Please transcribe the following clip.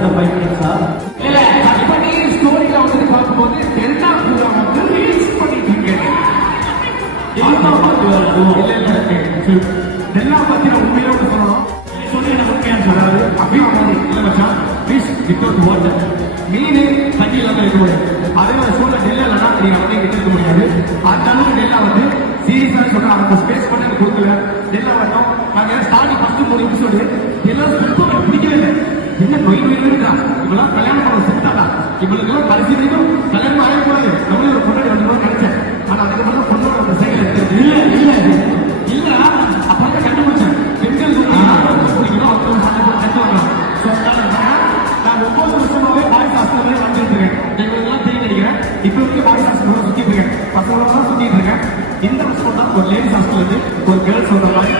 அந்த 5 மினிட்ஸா இல்ல இப்ப நீ ஸ்டோரியில வந்து பார்க்கும்போது டெல்டா பூரா வந்து ரீல்ஸ் பண்ணிட்டு இருக்கேன். டெல்டா பத்தி வரணும். இல்ல டெல்லா பத்தி நான் உண்மையோட சொல்லணும். சொல்லி எனக்கு உண்மையான சொல்லாது. அப்படியே மாதிரி இல்ல மச்சான் ப்ளீஸ் வித்தவுட் வாட்டர் மீன் தண்ணி இல்லாம இருக்க முடியாது. அதே மாதிரி சூழ்நிலை டெல்லா இல்லைன்னா நீங்க அப்படியே விட்டு இருக்க முடியாது. அந்த அளவுக்கு டெல்லா வந்து சீரியஸா சொல்றேன். அந்த ஸ்பேஸ் பண்ண எனக்கு கொடுக்கல. டெல்லா வரணும். நாங்க ஸ்டார்டிங் ஃபர்ஸ்ட் 3 எபிசோடு எல்லாம் சுத்தம் பிடிக்கவே இல்லை. என்ன நொய் நொய் இருக்கா இவெல்லாம் கல்யாணம் பண்ண செட்டாடா இவங்களுக்கு எல்லாம் கடைசி வரைக்கும் கல்யாணம் ஆகக்கூடாது. நம்மளே ஒரு பொண்ணாடி வந்து நினைச்சேன். ஆனா அதுக்கப்புறம் பொண்ணோட அந்த சைக்கிள் எடுத்து இல்ல இல்ல இல்ல அப்பதான் கண்டுபிடிச்சேன். பெண்கள் பிடிக்கணும் அவங்க சண்டை போட்டு கட்டு வரலாம். நான் 9 வருஷமாவே பாய்ஸ் ஹாஸ்டலே வந்துட்டு இருக்கேன். எங்களுக்கெல்லாம் தெரிய நினைக்கிறேன். இப்ப வரைக்கும் பாய்ஸ் ஹாஸ்டல் சுத்திட்டு இருக்கேன். பசங்களோட சுத்திட்டு இருக்கேன். இந்த வருஷம் தான் ஒரு லேடிஸ் ஹாஸ்டல் இருந்து ஒரு கேர்ள்ஸ் சொல்ற மாதிரி